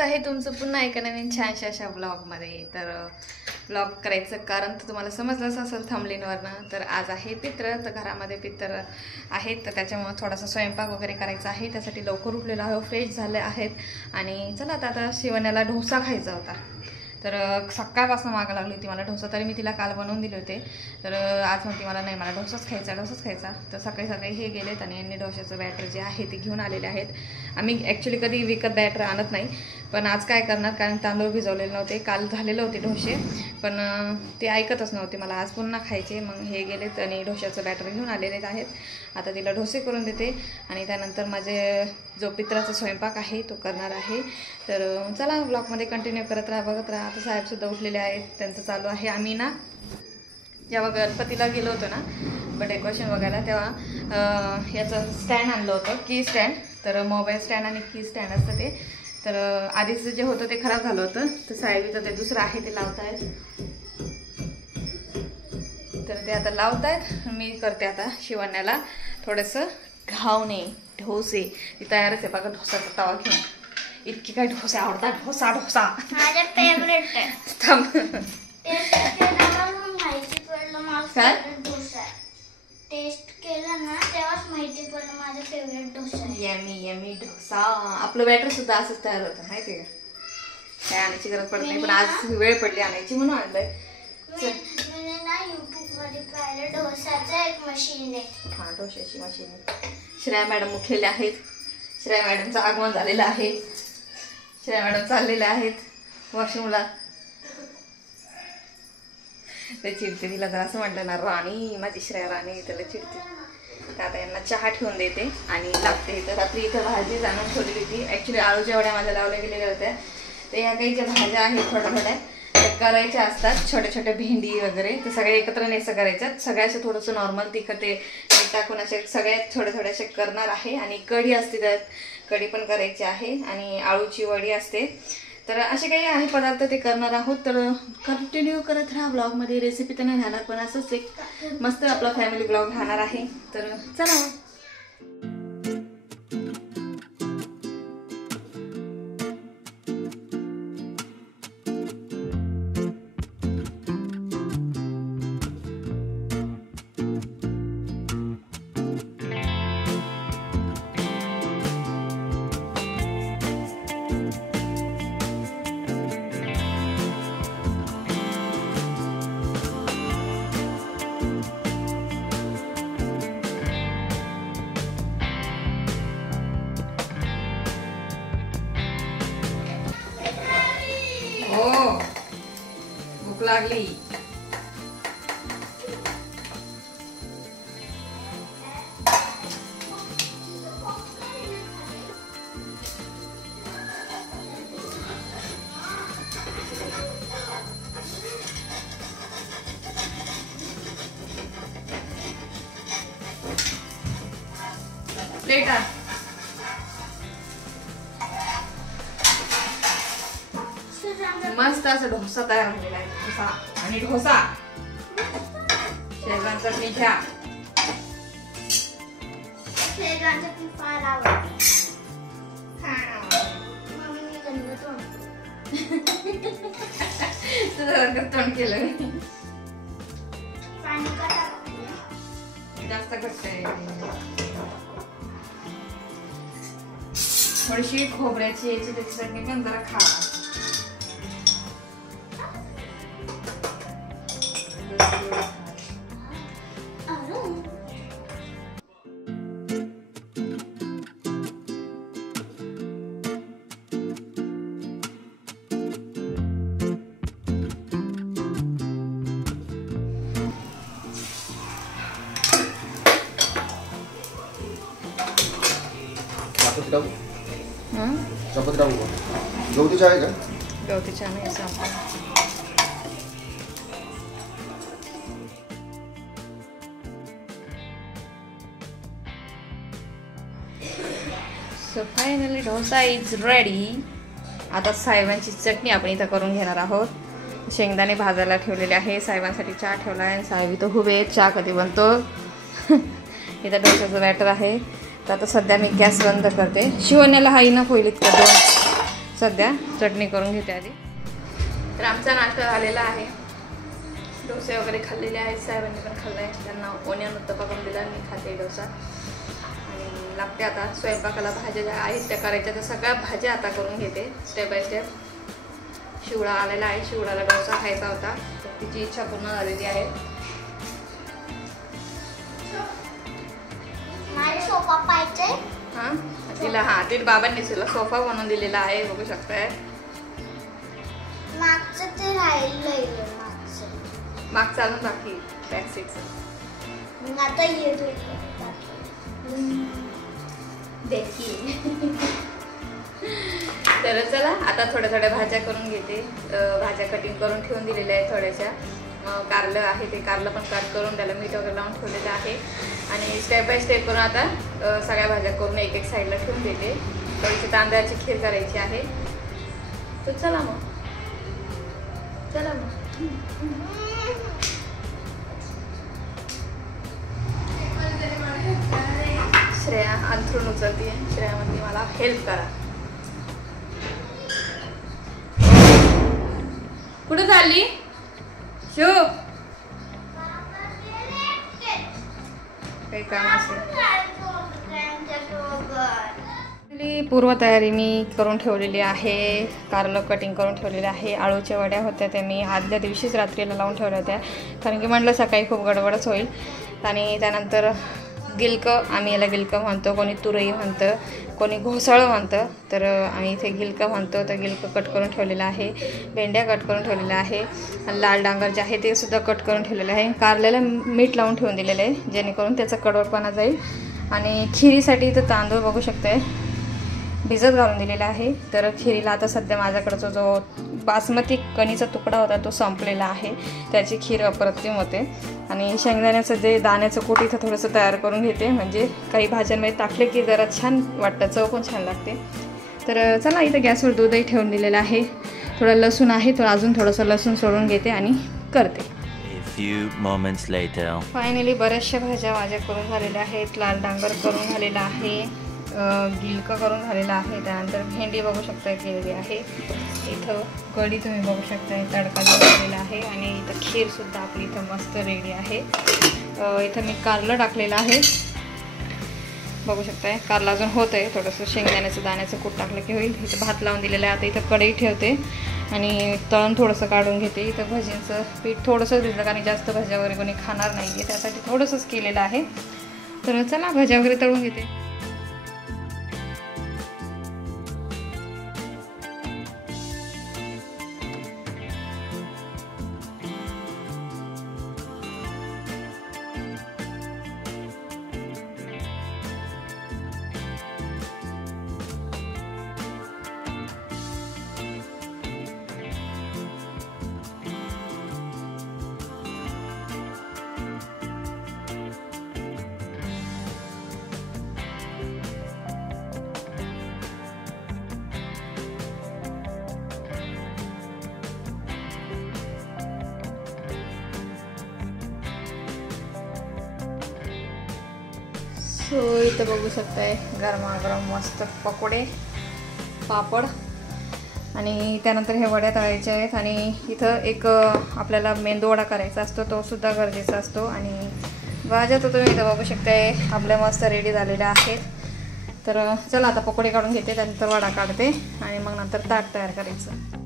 स्वागत आहे तुमचं पुन्हा एका नवीन छानशा अशा ब्लॉगमध्ये. तर ब्लॉग करायचं कारण तर तुम्हाला समजलंच असेल थंबनेलवरनं. तर आज आहे पित्र, तर घरामध्ये पित्र आहेत, तर त्याच्यामुळे थोडासा स्वयंपाक वगैरे करायचा आहे. त्यासाठी लवकर उठलेलो आहे, फ्रेश झाले आहेत आणि चला आता शिवण्याला डोसा खायचा होता. तर सकाळपासून मागं लागली होती मला डोसा, तरी मी तिला काल बनवून दिले होते. तर आज म्हणते मला नाही, मला डोसाच खायचा. तर सकाळी हे गेलेत आणि यांनी डोशाचं बॅटर जे आहे ते घेऊन आलेले आहेत. आम्ही ॲक्च्युली कधी विकत बॅटर आणत नाही, पण आज काय करणार, कारण तांदूळ भिजवलेले नव्हते. काल झालेले होते डोसे, पण ते ऐकतच नव्हते, मला आज पुन्हा खायचे. मग हे गेलेत आणि डोशाचं बॅटर घेऊन आलेलेच आहेत. आता तिला डोसे करून देते आणि त्यानंतर माझे जो पित्राचा स्वयंपाक आहे तो करणार आहे. तर चला ब्लॉगमध्ये कंटिन्यू करत राहा, बघत राहा. आता साहेबसुद्धा उठलेले आहेत, त्यांचं चालू आहे. आम्ही ना जेव्हा गणपतीला गेलो होतो ना डेकोरेशन बघायला, तेव्हा याचं स्टँड आणलं होतं, की स्टँड. तर मोबाईल स्टँड आणि की स्टँड असतं ते. तर आधीचं जे होतं ते खराब झालं होतं, तर साहेबीचं ते दुसरं आहे ते लावतायत. तर ते आता लावतायत. मी करते आता शिवण्याला थोडंसं घावणे ढोसे. ती तयारच आहे बघा ढोसाचा तवा घेऊन. इतकी काय ढोसे आवडतात, ढोसा माझा फेवरेट आहे. टेस्ट केलं ना तेव्हाच माहिती पडलं माझा फेवरेट डोसा आहे. यमी डोसा. आपलं बॅटर सुद्धा असंच तयार होतं माहिती का, काय आणायची गरज पडत नाही, पण आज वेळ पडली आणायची म्हणून आणलंय. मी ना YouTube मध्ये पाहिलं डोसाचं एक मशीन आहे. हा, डोशाची मशीन आहे. श्रेया मॅडम उठलेले आहेत, श्रेया मॅडमचं आगमन झालेलं आहे. श्रेया मॅडम चाललेल्या आहेत वॉशरूमला. ते चिडते, तिला जर असं म्हटलं ना राणी, माझी श्रेया राणी, त्याला चिडते. तर आता यांना चहा ठेवून देते आणि लागते. इथं रात्री इथं भाजी आणून ठेवलेली होती. ॲक्च्युली आळूच्या वड्या माझ्या लावल्या गेलेल्या होत्या. तर या काही ज्या भाज्या आहेत थोड्या त्या करायच्या असतात, छोट्या भेंडी वगैरे, तर सगळ्या एकत्र नेसं करायच्यात. सगळ्याचं थोडंसं नॉर्मल तिखट ते टाकून असे सगळ्यात थोड्याशे करणार आहे. आणि कढी असते, त्यात कढी पण करायची आहे आणि आळूची वडी असते. तर असे काही आहे पदार्थ ते करणार आहोत. तर कंटिन्यू करत राहा ब्लॉगमध्ये. रेसिपी तर नाही राहणार, पण असंच एक मस्त आपला फॅमिली ब्लॉग राहणार आहे. तर चला. भूक लागली. प्लेट आण. मस्त असं डोसा तयार झालेला आहे. डोसा आणि ढोसा, शेजवान चटणी घ्या. शेजवान चटणी फार आवडते. तुझं तोंड केलं पाणी जास्त घट्ट आहे. थोडीशी खोबऱ्याची याची त्याची चटणी पण जरा खा. गवती चहा आहे का? गवती चहा नाही असं आपण. So finally dosa is ready. आता साहेबांची चटणी आपण इथं करून घेणार आहोत. शेंगदाणे भाजायला ठेवलेले आहे, साहेबांसाठी चहा ठेवला आहे. साहेब इथं उभे आहेत, चहा कधी बनतो. इथं डोशाचं बॅटर आहे. तर आता सध्या मी गॅस बंद करते. शिवण्याला हा इनफ होईल इतकं 2 सध्या चटणी करून घेते आधी. तर आमचा नाश्ता झालेला आहे. डोसे वगैरे खाल्लेले आहेत. साहेबांनी पण खाल्ला आहे. त्यांना ओनियन उत्तप्पा करून दिला. मी खाते डोसा. आणि लागते आता स्वयंपाकाला. भाज्या ज्या आहेत त्या करायच्या. तर सगळ्या भाज्या आता करून घेते स्टेप बाय स्टेप. शिवडा आलेला आहे. शिवडाला डोसा खायचा होता तर तिची इच्छा पूर्ण झालेली आहे. सोफा पाहिजे. हां तिला तिला बाबांनी तिला सोफा बनवून दिलेला आहे. बघू शकताय. मागचं ते राहिलंय. मागचं अजून बाकी बॅक सीटचं. मग आता येतो देखील. तर चला आता थोड्या थोड्या भाज्या करून घेते. भाज्या कटिंग करून ठेवून दिलेल्या आहेत थोड्याशा. कारलं आहे ते कारलं पण कट करून त्याला मीठ वगैरे लावून ठेवलेलं आहे. आणि स्टेप बाय स्टेप करून आता सगळ्या भाज्या करून एक एक साईडला ठेवून देते. थोडीशी तांदळाची खीर करायची आहे. तर चला मग श्रेया अंथरूण उचलते. श्रेया म्हणते मला हेल्प करा. कुठे चालली शिव? काही काम असेल. पूर्वतयारी मी करून ठेवलेली आहे. कारलं कटिंग करून ठेवलेले आहे. आळूच्या वड्या होत्या त्या मी आदल्या दिवशीच रात्रीला लावून ठेवल्या होत्या. कारण की म्हटलं सकाळी खूप गडबडच होईल. आणि त्यानंतर गिलकं, आम्ही याला गिलकं म्हणतो. कोणी तुरई म्हणतं, कोणी घोसाळं म्हणतं. तर आम्ही इथे गिलकं म्हणतो. तर गिलकं कट करून ठेवलेलं आहे. भेंड्या कट करून ठेवलेल्या आहे. आणि लाल डांगर जे आहे ते सुद्धा कट करून ठेवलेलं आहे. कारल्याला मीठ लावून ठेवून दिलेलं आहे जेणेकरून त्याचा कडवटपणा जाईल. आणि खिरीसाठी इथं तांदूळ बघू शकताय भिजत घालून दिलेला आहे. तर खिरीला आता सध्या माझ्याकडचा जो बासमती कणीचा तुकडा होता तो संपलेला आहे. त्याची खीर अप्रतिम होते. आणि शेंगदाण्याचं जे दाण्याचं कूट इथं थोडंसं तयार करून घेते. म्हणजे काही भाज्यांमध्ये टाकले की जरा छान वाटतं, चव पण छान लागते. तर चला इथं गॅसवर दूधही ठेवून दिलेलं आहे. थोडं लसूण आहे. अजून थोडंसं लसूण सोडून घेते आणि करते. फायनली बऱ्याचशा भाज्या माझ्या करून झालेल्या आहेत. लाल डांगर करून झालेला आहे. गिलकं करून झालेला आहे. त्यानंतर भेंडी बघू शकता केलेली आहे. इथं कढी तुम्ही बघू शकता तडका झालेला आहे. आणि इथं खीरसुद्धा आपली इथं मस्त रेडी आहे. इथं मी कारलं टाकलेलं आहे बघू शकताय. कारलं अजून होतं आहे. थोडंसं शेंगदाण्याचं दाण्याचं कूट टाकलं की होईल. इथं भात लावून दिलेलं आहे. आता इथं कढई ठेवते आणि तळण थोडंसं काढून घेते. इथं भजींचं पीठ थोडंसं दिलं कारण जास्त भाज्या वगैरे कोणी खाणार नाही आहे त्यासाठी थोडंसंच केलेलं आहे. तर चला भाज्या वगैरे तळून घेते. सो इथं बघू शकताय गरमागरम मस्त पकोडे पापड आणि त्यानंतर हे वड्या तळायच्या आहेत. आणि इथं एक आपल्याला मेंदूवडा करायचा असतो तो सुद्धा गरजेचा असतो. आणि भाज्या तर तुम्ही इथं बघू शकताय आपल्या मस्त रेडी झालेल्या आहेत. तर चला आता पकोडे काढून घेते त्यानंतर वडा काढते आणि मग नंतर ताट तयार करायचं.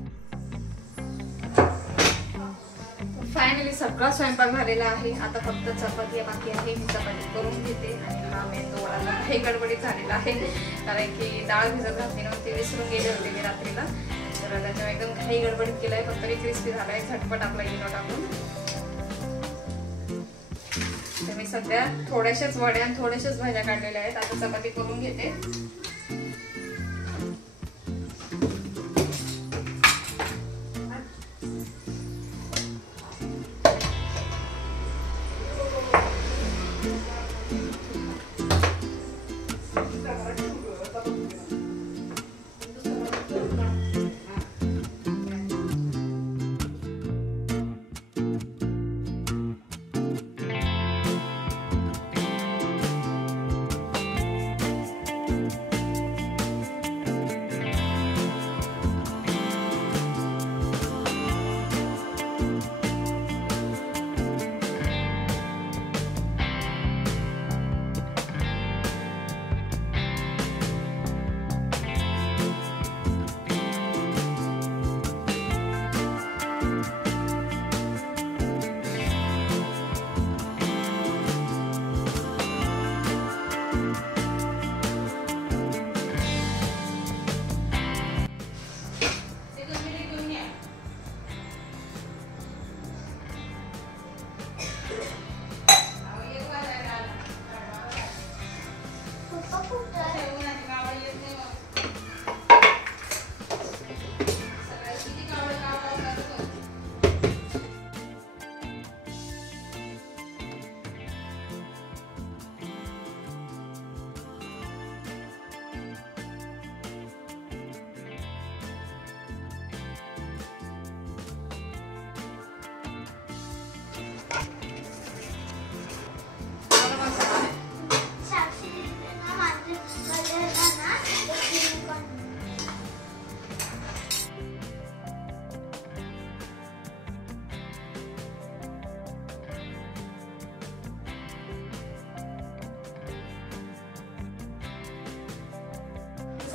फायनली सगळा स्वयंपाक झालेला आहे. आता फक्त चपाती बाकी आहे. मी चपाती करून घेते आणि हा मेंदू वडा काही गडबडीत झालेला आहे कारण की डाळ भिजत घातली नव्हती विसरून गेले होते मी रात्रीला. तर त्याच्यामुळे एकदम काही गडबडीत केलं आहे. पण तरी क्रिस्पी झाला आहे झटपट आपला इनो टाकून. तर मी सध्या थोड्याशाच वड्या आणि थोड्याशाच भाज्या काढलेल्या आहेत. आता चपाती करून घेते.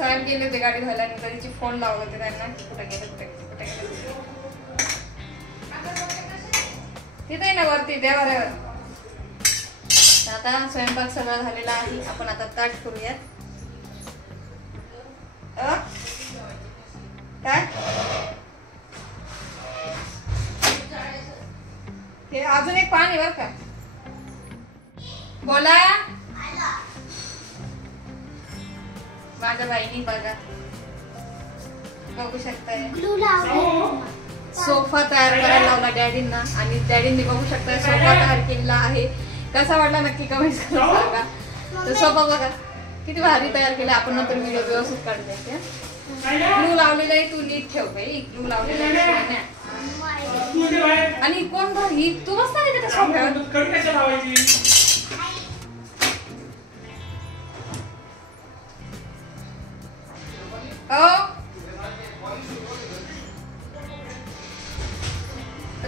साहेब गेले होते गाडी धुवायला आणि कधीची फोन लावला होते त्यांना कुठे गेले तिथे ना वरती देवाऱ्यावर. आता स्वयंपाक सगळा झालेला आहे. आपण आता ताट करूयात. काय हे अजून एक पाणी बर का. बोला माझ्या बाईनी बघा बघू शकताय सोफा तयार करायला लावला डॅडींना आणि डॅडींनी बघू शकताय सोफा तयार केलेला आहे. कसा वाटला नक्की कमेंट करून सांगा. तर सोफा बघा किती भारी तयार केला. आपण नंतर व्हिडिओ व्यवस्थित काढून द्यायचे. ग्लू लावलेला आहे. तू नीट ठेव बाई. ग्लू लावलेला आहे. आणि कोण भारी तू बसणार आहे त्या सोफ्यावर.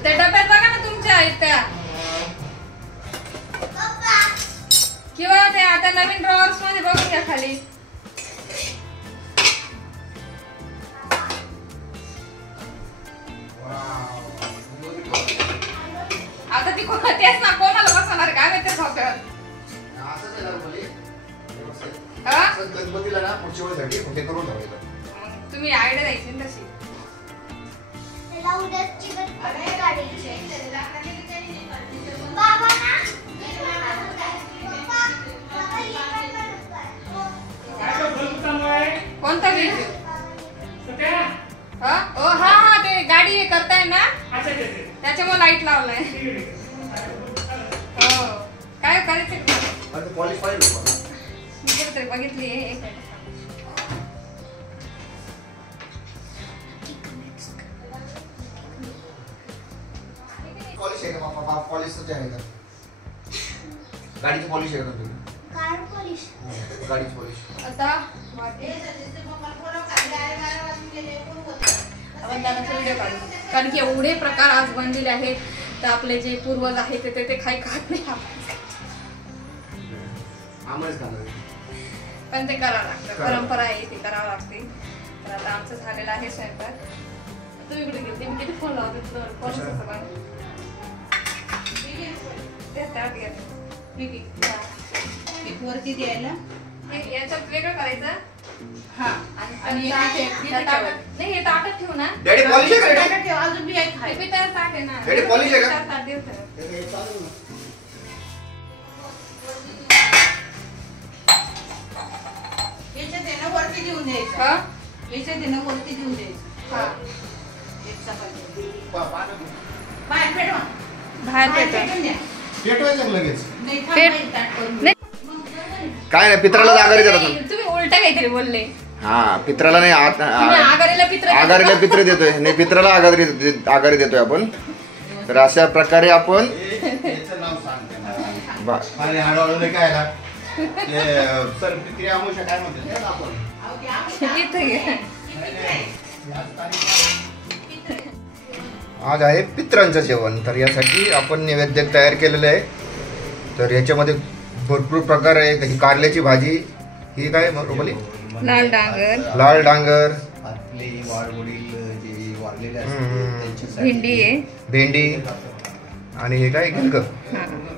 त्या डब्यात बघा ना तुमच्या आहेत त्या किंवा ते आता नवीन ड्रॉवर्स मध्ये बघून घ्या खाली. आता ती तेच ना कोणाला बसवणार काय माहिती सोफ्यावर. गणपतीला ना पुढच्या वेळेसाठी कुठे करून ठेवायचं. तुम्ही आयडिया द्यायची ना तशी. कोणता व्हिडिओ. हा हा ते गाडी करताय ना त्याच्यामुळे लाईट लावलाय. हो काय करायचं पॉलिश पाहिजे मी कुठेतरी बघितली. पॉलिश आहे का पॉलिशच आहे का गाडीची पॉलिश आहे का तुम्ही. गाडीची पॉलिश आता आपण त्यानंतर व्हिडिओ काढू कारण की एवढे प्रकार आज बनलेले आहेत. तर आपले जे पूर्वज आहेत ते काही खात नाही पण ते करावं लागतं. परंपरा आहे ती करावं लागते. तर आता आमचं झालेलं आहे स्वयंपाक. तुम्ही कुठे गेली मी किती फोन लावते वरती द्यायला याच्यात वेगळं करायचं. हा आणि नाही हे ताटात ठेवू ना. डॅडी पॉलिश आहे का डॅडी. अजून बी एक ते ताट आहे ना. डॅडी पॉलिश आहे का. ताट देऊ याच्यात आहे ना वरती देऊन द्यायचं. हा याच्यात आहे ना वरती देऊन द्यायचं. हा एक चपाती बाहेर पेटवा. बाहेर पेटवा. पेटून द्या. पेटवायचं लगेच. नाही पेट- थांब ताट करून. नाही. काय नाही पित्राला आगारी देतात. तुम्ही उलटा काहीतरी बोलले. हा पित्राला नाही आगारीला पित्र आगारीला पित्र देतोय. नाही पित्राला आगारी देतोय आपण. तर अशा प्रकारे आपण हळूहळू काय सर क्रिया काय म्हणते आपण आज आहे पित्रांचं जेवण. तर यासाठी आपण नैवेद्य तयार केलेलं आहे. तर याच्यामध्ये भरपूर प्रकार आहे. ही कारल्याची भाजी. ही काय रुपाली. लाल डांगर. लाल डांगर. आपले वाडवडील जे वारलेले असतात त्यांच्यासाठी भेंडी आहे. भेंडी. आणि हे काय गिलक.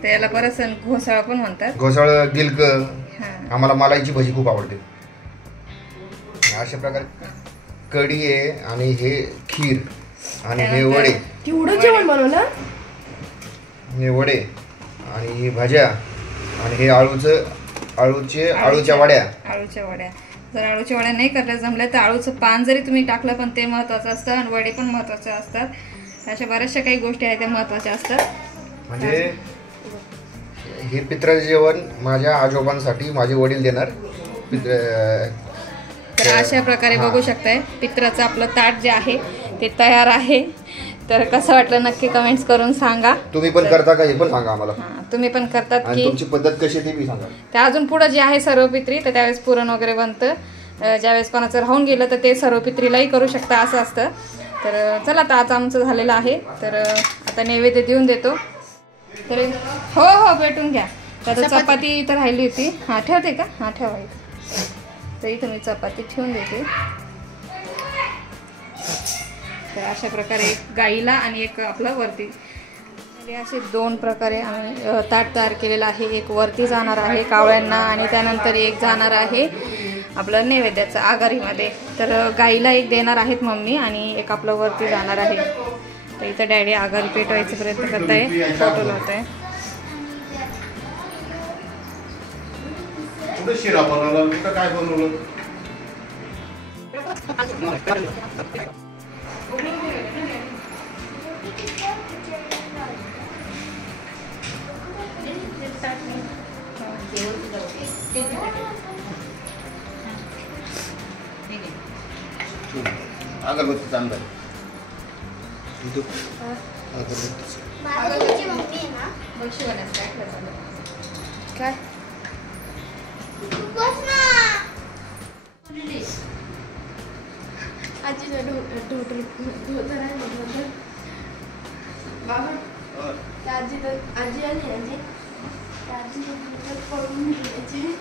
त्याला परत घोसाळा पण म्हणतात. घोसाळ गिलक. आम्हाला मलाईची भाजी खूप आवडते. अशा प्रकारे कढी आहे आणि हे खीर आणि हे वडे. केवढं जेवण बनवलं. हे वडे आणि ही भाज्या आणि हे आळूच्या वड्या. आळूच्या वड्या. जर आळूच्या वड्या नाही करता जमल्या तर आळूचं पान जरी तुम्ही टाकलं पण ते महत्वाचं असतं आणि वडे पण महत्वाचे असतात. अशा बऱ्याचशा काही गोष्टी आहेत त्या महत्वाच्या असतात. म्हणजे हे पित्राचं जेवण माझ्या आजोबांसाठी माझे वडील देणार. तर अशा प्रकारे बघू शकताय पित्राचं आपलं ताट जे आहे ते तयार आहे. तर कसं वाटलं नक्की कमेंट्स करून सांगा. तुम्ही पण करता का हे पण सांगा आम्हाला. तुम्ही पण करतात की तुमची पद्धत कशी ते बी सांगा. ते अजून पुढे जे आहे सर्वपित्री तर त्यावेळेस पुरण वगैरे बनतं. ज्यावेळेस कोणाचं राहून गेलं तर ते सर्वपित्रीलाही करू शकता असं असतं. तर चला आता आज आमचं झालेलं आहे. तर आता नैवेद्य देऊन देतो. तर हो भेटून घ्या. तर चपाती तर राहिली होती. ठेवते का. ठेवा. तर इथं मी चपाती ठेवून देते. तर अशा प्रकारे एक गाईला आणि एक आपला वरती असे 2 प्रकारे आम्ही ताट तयार केलेलं आहे. एक वरती जाणार आहे कावळ्यांना आणि त्यानंतर एक जाणार आहे आपलं नैवेद्याचं आगारीमध्ये. तर गाईला एक देणार आहेत मम्मी आणि एक आपलं वरती जाणार आहे. तर इथं डॅडी आगारी पेटवायचा प्रयत्न करत आहे, फोटो लावत आहे. शिरा बनवला काय बनवलं अगरबत्ती चांगलं माझी मम्मी आहे ना. काय बस ना. आजी आजी आली आजी पडून गेली.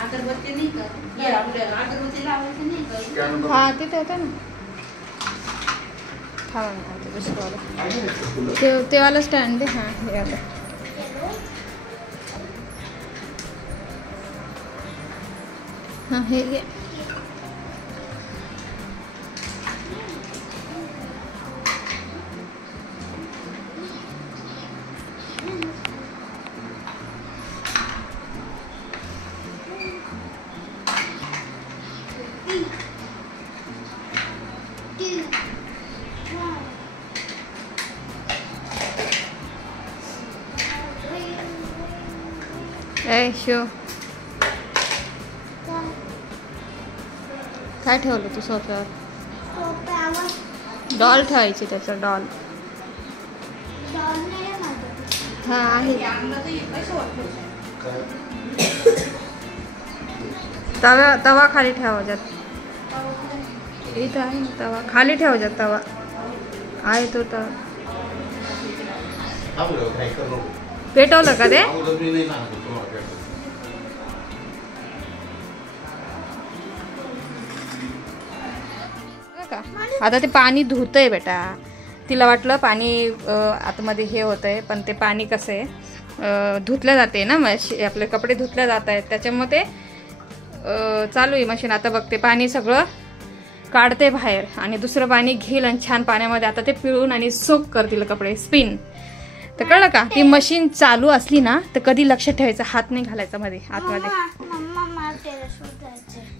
अगरबत्ती नाही का? हे आपलं अगरबत्ती लावायची नाही का? हा तिथे होतं ना. हा दुसरं ते वाला स्टँड दे. हां हे आलं. हां हे घे. शो काय ठेवलं तू सोफ्यावर? डॉल ठेवायची त्याचं डॉल. हा आहे. तवा खाली ठेवायच्यात. इथं आहे ना तवा खाली ठेवायच्यात. तवा आहे तो तवा. पेटवलं का ते? आता ते पाणी धुतंय बेटा. तिला वाटलं पाणी आतमध्ये हे होतंय पण ते पाणी कसं आहे धुतलं जाते ना. आपले कपडे धुतले जात आहेत त्याच्यामुळे ते चालू आहे मशीन. आता बघते पाणी सगळं काढते बाहेर आणि दुसरं पाणी घेईल आणि छान पाण्यामध्ये आता ते पिळून आणि सोक करतील कपडे स्पिन. तर कळलं का? ती मशीन चालू असली ना तर कधी लक्ष ठेवायचं, हात नाही घालायचा मध्ये आतमध्ये.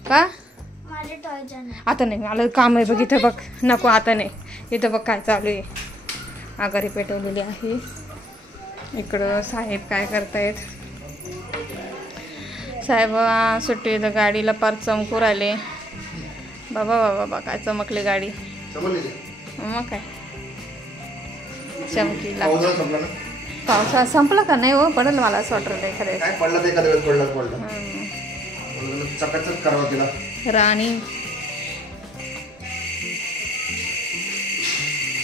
का आता नाही मला काम आहे बघ. इथं बघ नको आता नाही. इथं बघ काय चालू आहे. आगारी पेटवलेली आहे. इकडं साहेब काय करतायत. साहेब सुट्टी गाडीला पार चमकू राहिले. बाबा बाबा बाबा काय चमकली गाडी. मग काय चमकीला. पावसाळा संपला का नाही हो? पडेल मला असं वाटलं एखाद्या राणी.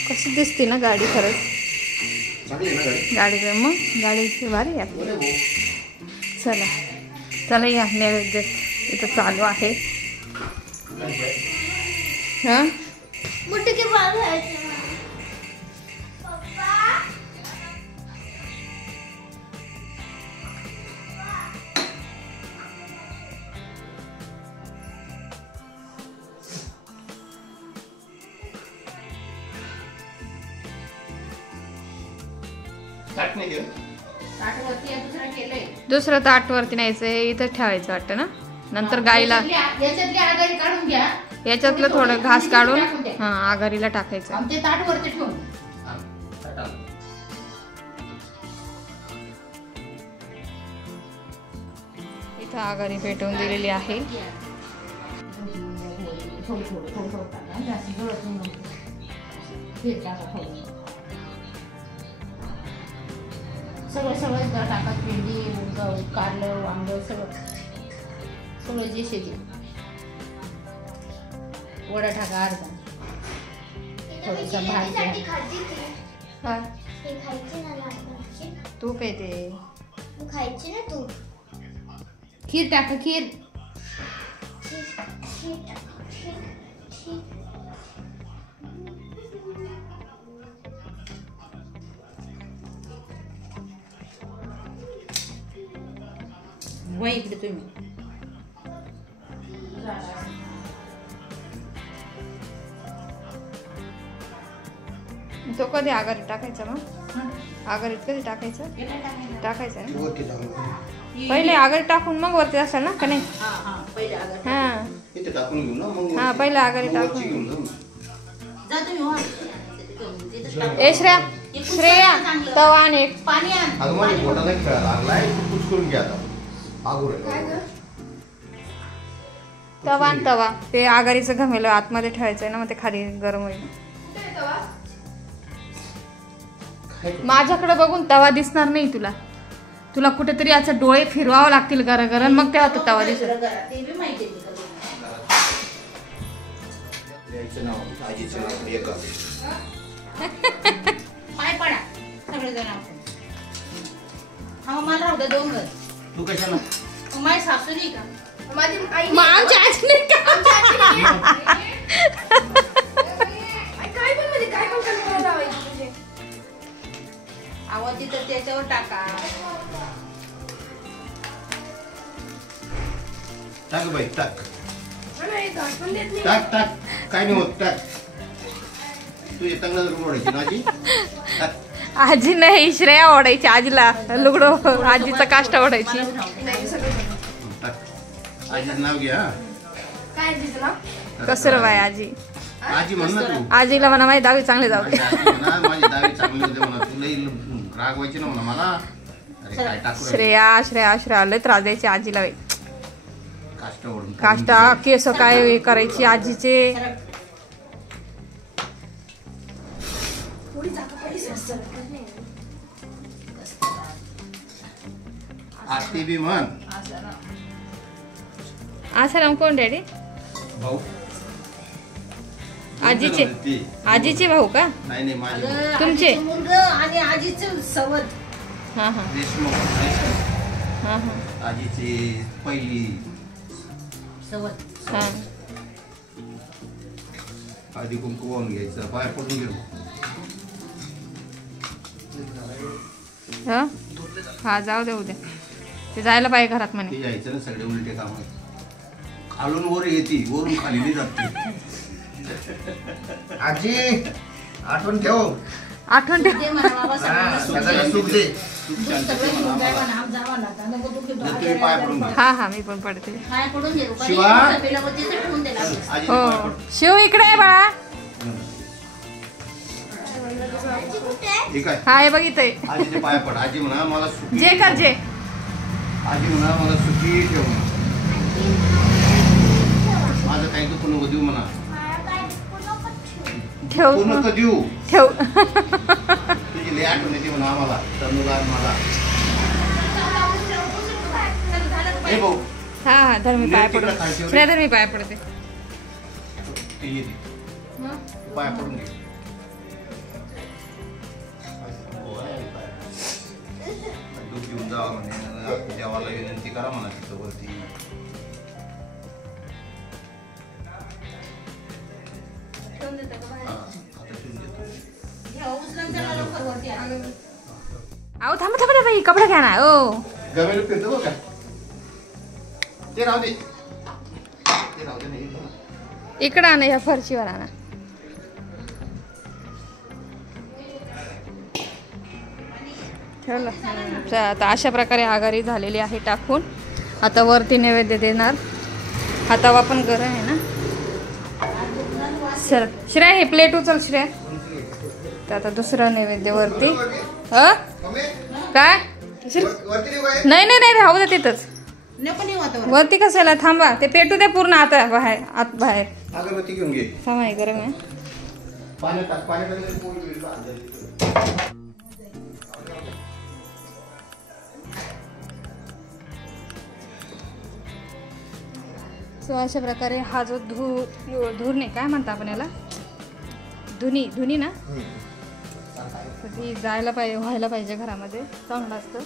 कशी दिसते ना गाडी खरंच. गाडी मग गाडी भारी आहे. चला चला या नैवेद्य इथं चालू आहे. हां दुसरं ताट वरती न्यायचं. इथं ठेवायचं वाटतं ना. नंतर गाईला याच्यातलं थोडं घास काढून हा आगारीला टाकायचं. इथं आगारी पेटवून दिलेली आहे. सगळं सगळं टाका. भेंडी कारलं वांग सगळं सगळं जे शेती. वडा टाका अर्धा. थोडंसं भात द्या. तूप येते. खायची ना तू. खीर टाका. खीर वय इकडे तुम्ही तो कधी आघाडीत टाकायचा मग? आघाडीत कधी टाकायचं? टाकायचं ना वरती टाकून. पहिले आघाडी टाकून मग वरती असेल ना का नाही? पहिले आगर हा इथे टाकून घेऊ ना मग हा पहिलं आघाडी वरची टाकून. घेऊन जाऊ ना. जा तुम्ही वा. ए श्रेया श्रेया तवा आण एक. पाणी आण. अगं माझ्या पोटाला खेळा लागलाय तू कुछ करून घ्या आता आगोर तवा आण तवा. ते आघाडीचं घमेलं आतमध्ये ठेवायचंय ना मग ते खाली गरम होईल. माझ्याकडे बघून तवा दिसणार नाही तुला. तुला कुठेतरी असं डोळे फिरवावं लागतील गरम मग तेव्हा तो तवा दिसेल. ते बी माहिती आहे तुला. यायचं नाव आजीचं नाव एका पाय पडा सगळेजण आपण. हा मला राहू द्या दोन घर. तू कशाला माझी सासू नाही का? मग आमची आजी नाही का? आवाज तिथं त्याच्यावर टाका. टाक बाई टाक टाक टाक काय नाही होत टाक तू येताना जर ओढायची ना आजी टाक. आजी नाही श्रेया ओढायची आजीला लुगडो आजीचा काष्टा ओढायची. टाक आजीचं नाव घ्या कसं बाय आजी आजी म्हण ना तू आजीला म्हणा माझी दहावी चांगली जाऊ दे. माझी आजी म्हणा माझी दावी चांगली होते म्हणा तुला रागवायची ना म्हणा मला अरे काय टाकू राहिली? श्रेया श्रेया श्रेया लय त्रास द्यायची आजीला बाई. काष्टा ओढून काष्टा केस काय करायची आजीचे. आरती बी म्हण आसाराम कोण डॅडी? भाऊ आजीचे ती. आजीचे भाऊ का? नाही नाही माझे भाऊ. अगं, तुमचे? आजीचं मुलगा आणि आजीचं सवत. हा हा देशमुख हा हा आजीची पहिली सवत. हा आधी कुंकू वाहून घ्यायचं पाय पडून गेलो हा? हा जाऊ दे उद्या ते जायला पाहिजे घरात म्हणे. ते यायचं ना सगळे उलटे काम खालून वर येते वरून खाली नाही जाते आजी आठवण ठेव आठवण ठेव. दे म्हणा बाबा सगळ्यांना सुख सगळ्यांना दे. सुख दे तू सगळं घेऊन जाय म्हणा, आम जावा ना. आता नको तू घेऊन तर तुम्ही पाय पडून घ्या. हा हा मी पण पडते. पाय पडून घे. रुपाली, शिवा. पहिलं होती तर ठेवून दे लागेल. आजीचे पाय हो पड. शिव इकडे आहे बाळा. ठीक आहे हा हे बघितलंय. आजीचे पाय पड आजी म्हणा मला सुखी जे कर जे. आजी म्हणा मला सुखी ठेव म्हणा. माझं काही दुःख नको देऊ म्हणा ठेव तू नको देऊ ठेव. तुझी लय आठवण येते म्हणा आम्हाला तनुला मला हे भाऊ हा हा धर मी पाय तिकडं पडते. खाली ठेव रे. श्रेया धर मी पाय पडते. ते येते पाय पडून घे दूध घेऊन जावा म्हणे देवाला विनंती करा म्हणा तिथं वरती हा, आता ठेवून देतो. घ्या, उचलून चला लवकर वरती आण. अहो थांबा थांबा रे बाई कपडे घ्या ना. ओ गमेल फिरतो बघ का ते राहू दे ते राहू दे नाही येतो ना. इकडं आणा ह्या फरशीवर आणा. ठेवलं. आता अशा प्रकारे आघाडी झालेली आहे टाकून. आता वरती नैवेद्य देणार. हा तवा पण गरम आहे ना. सर श्रेया हे प्लेट उचल श्रेया. तर आता दुसरा नैवेद्य वरती. काय वरती नाही बाहेर. नाही नाही नाही राहू दे तिथंच. नको नेऊ आता वर. वरती कशाला थांबा. ते पेटू दे पूर्ण आता बाहेर आत बाहेर. अगरबत्ती घेऊन घे थांबा हे गरम आहे. पाण्यात टाक पाण्यात टाकलं पोळी बिळी बांधायची. सो अशा प्रकारे हा जो धूर नाही काय म्हणता आपण याला धुनी धुनी ना तर ती जायला पाहिजे व्हायला पाहिजे घरामध्ये चांगलं असतं.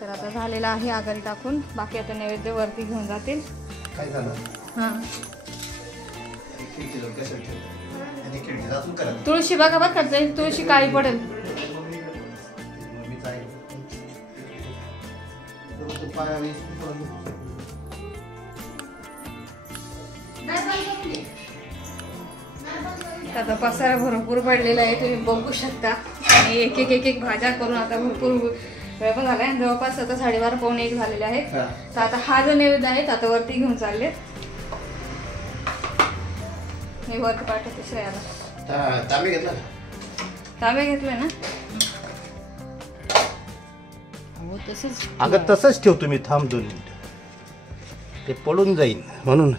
तर आता झालेलं आहे आघाडी टाकून. बाकी आता नैवेद्य वरती घेऊन जातील. काय झालं हां खिडकीजवळ कसं ठेवलं आणि खिडकीत अजून करा तुळशी बघा बरं का जाईल, तुळशी काळी पडेल. मम्मीचा आहे तो पाया वेळेस आता पसारा भरपूर पडलेला आहे, तुम्ही बघू शकता. आणि एक एक भाज्या करून आता भरपूर वेळ पण झालाय. जवळपास आता 12:30 पावणे 1 झालेले आहेत. तर आता हा जो नैवेद्य आहे आता वरती घेऊन चाललेत. मी वरती पाठवते श्रेयाला. तांबे घेतला तांबे घेतले ना. हो तसंच अगं तसंच ठेव तुम्ही, थांब 2 मिनिटं, ते पडून जाईल म्हणून.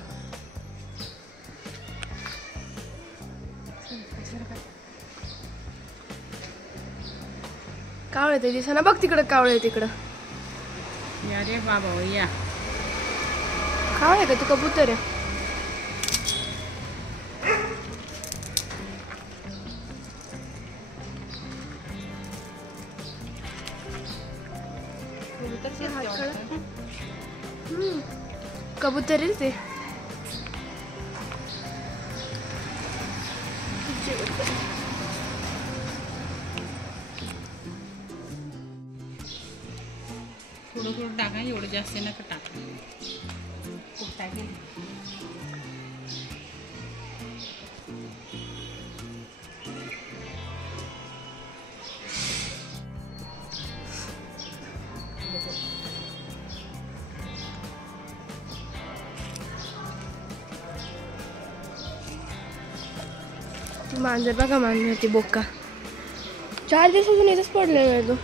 कावळे ते दिसा ना, बघ तिकडं कावळे तिकडं. या रे बाबा या. कावळे का तू कबूतर आहे? कबूतर आहे ते. थोडं थोडं टाका, एवढं जास्त नका टाका. खूप टाकेल. मांजर बघा, मांजर ती बोका 4 दिवसातून इथंच पडलेला आहे तो.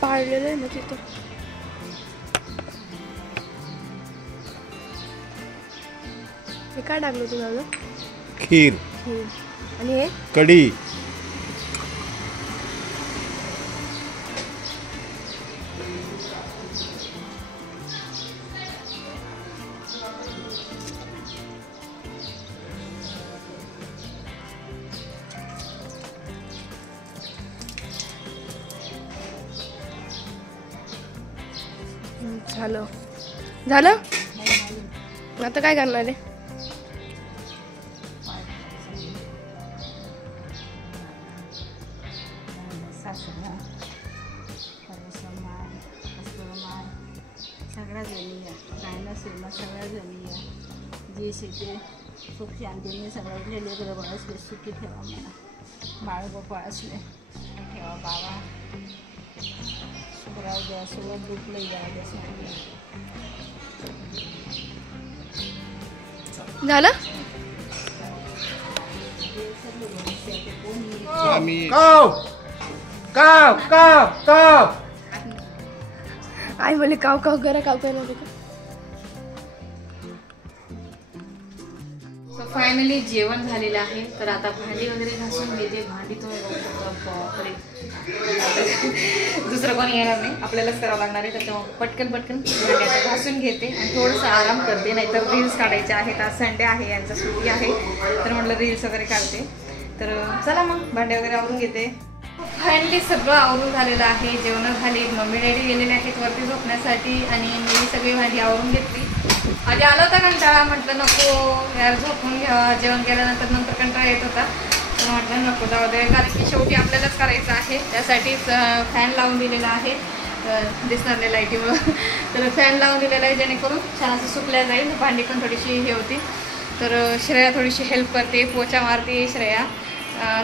पाळलेलं आहे ना तिथं. हे काय टाकलं तू दादा? खीर आणि हे कढी. झालं झालं. आता काय करणार आहे? सगळ्या जणी या, काय नसेल मग सगळ्या जणी या. जे शिके सुख शांतीने सगळ्यातले लेकरं बाळ असले सुखी ठेवा म्हणा. बाळगोपाळ असले ठेवा बाबा. सुखराव द्या, सोबत दुखलं द्या, झालं. काव काव काव काव. आई बोले काव काव करा, काव करणार का? सो फायनली जेवण झालेलं आहे. तर आता भांडी वगैरे घासून घेते. भांडी तुम्ही बघू शकता, बापरे. दुसरं कोणी येणार नाही, आपल्यालाच करावं लागणार आहे. त्याच्यामुळे पटकन भांडी आता घासून घेते आणि थोडंसं आराम करते. नाहीतर रील्स काढायचे आहेत. आज संडे आहे, यांचा सुट्टी आहे, तर म्हटलं रील्स वगैरे काढते. तर चला मग भांडे वगैरे आवरून घेते. फायनली सगळं आवरून झालेलं आहे. जेवण झाली, मम्मी डॅडी गेलेले आहेत वरती झोपण्यासाठी आणि मी सगळी भांडी आवरून घेतली. आधी आला होता कंटाळा, म्हटलं नको यार झोपून घ्यावा, जेवण केल्यानंतर कंटाळा येत होता. तर म्हटलं नको जाऊ दे, कारण की शेवटी आपल्यालाच करायचं आहे. त्यासाठीच फॅन लावून दिलेला आहे, दिसणार नाही लाईटीमुळं. तर फॅन लावून दिलेला आहे जेणेकरून छान असं सुकल्या जाईल. भांडी पण थोडीशी हे होती. तर श्रेया थोडीशी हेल्प करते, पोचा मारते श्रेया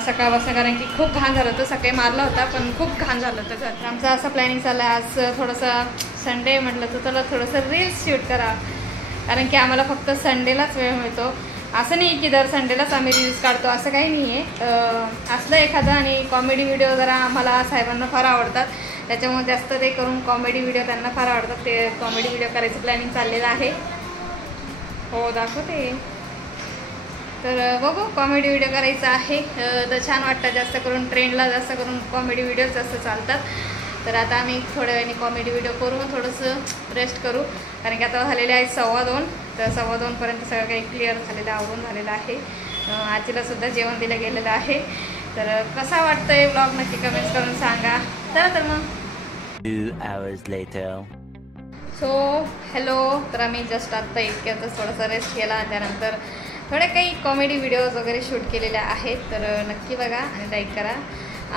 सकाळपासून, कारण की खूप घाण झालं होतं. सकाळी मारला होता पण खूप घाण झालं होतं घर. आमचं असं प्लॅनिंग चाललं आहे आज थोडंसं संडे म्हटलं तर चला थोडंसं रील्स शूट करा, कारण की आम्हाला फक्त संडेलाच वेळ मिळतो. असं नाही की दर संडेलाच आम्ही रील्स काढतो, असं काही नाही आहे. असलं एखादं आणि कॉमेडी व्हिडिओ जरा आम्हाला साहेबांना फार आवडतात, त्याच्यामुळे जास्त ते करून कॉमेडी व्हिडिओ त्यांना फार आवडतात. ते कॉमेडी व्हिडिओ करायचं प्लॅनिंग चाललेलं आहे. हो दाखवते. तर बघू, कॉमेडी व्हिडिओ करायचा आहे. तर छान वाटतं, जास्त करून ट्रेंडला जास्त करून कॉमेडी व्हिडिओ जास्त चालतात. तर आता आम्ही थोड्या वेळाने कॉमेडी व्हिडिओ करू, थोडंसं रेस्ट करू, कारण की आता झालेले आहेत 2:15. तर 2:15पर्यंत सगळं काही क्लिअर झालेलं, आवरून झालेलं आहे. आजीलासुद्धा जेवण दिलं गेलेलं आहे. तर कसा वाटतंय ब्लॉग नक्की कमेंट्स करून सांगा. चला तर मग 2 hours later. So hello. तर आम्ही जस्ट आत्ता इतक्यातच थोडासा रेस्ट केला. त्यानंतर थोड्या काही कॉमेडी व्हिडिओज वगैरे शूट केलेल्या आहेत. तर नक्की बघा आणि लाईक करा.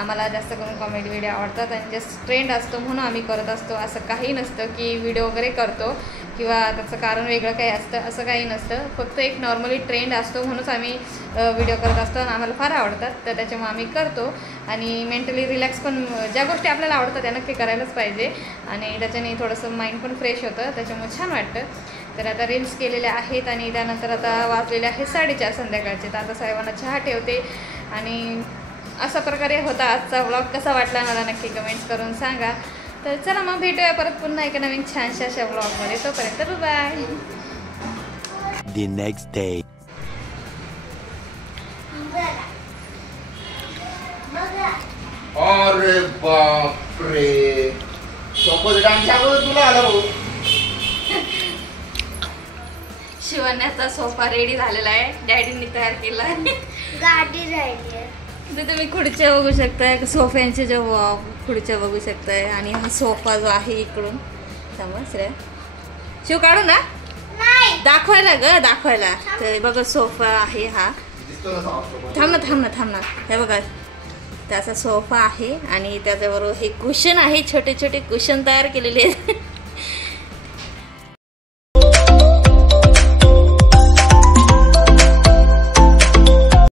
आम्हाला जास्त करून कॉमेडी व्हिडिओ आवडतात आणि जस्ट ट्रेंड असतो म्हणून आम्ही करत असतो. असं काही नसतं की व्हिडिओ वगैरे करतो किंवा त्याचं कारण वेगळं काही असतं, असं काही नसतं. फक्त एक नॉर्मली ट्रेंड असतो म्हणूनच आम्ही व्हिडिओ करत असतो आणि आम्हाला फार आवडतात. तर त्याच्यामुळे आम्ही करतो आणि मेंटली रिलॅक्स पण ज्या गोष्टी आपल्याला आवडतात त्या नक्की करायलाच पाहिजे आणि त्याच्याने थोडंसं माइंड पण फ्रेश होतं. त्याच्यामुळे छान वाटतं. तर आता रील्स केलेल्या आहेत आणि त्यानंतर आता वाजलेले आहेत 4:30 संध्याकाळचे. तर आता साहेबांना चहा ठेवते आणि अशा प्रकारे होता आजचा व्लॉग. कसा वाटला मला नक्की कमेंट्स करून सांगा. तर चला मग भेटूया परत पुन्हा एका नवीन छानशा अशा व्लॉगमध्ये. तोपर्यंत बाय. The next day. अरे बापरे, सोपं डान्स तुला आला भाऊ. शिवण्याचा सोफा रेडी झालेला आहे. डॅडींनी तयार केला आहे. गाडी राहिली आहे. तर तुम्ही खुर्च्या बघू शकताय. सोफ्यांचे जे खुर्च्या बघू शकताय आणि हा सोफा जो आहे इकडून समज रे शिव काढू ना दाखवायला दाखवायला. तर बघा सोफा आहे हा. थांब ना हे बघा त्याचा सोफा आहे आणि त्याच्याबरोबर हे कुशन आहे. छोटे छोटे कुशन तयार केलेले आहेत.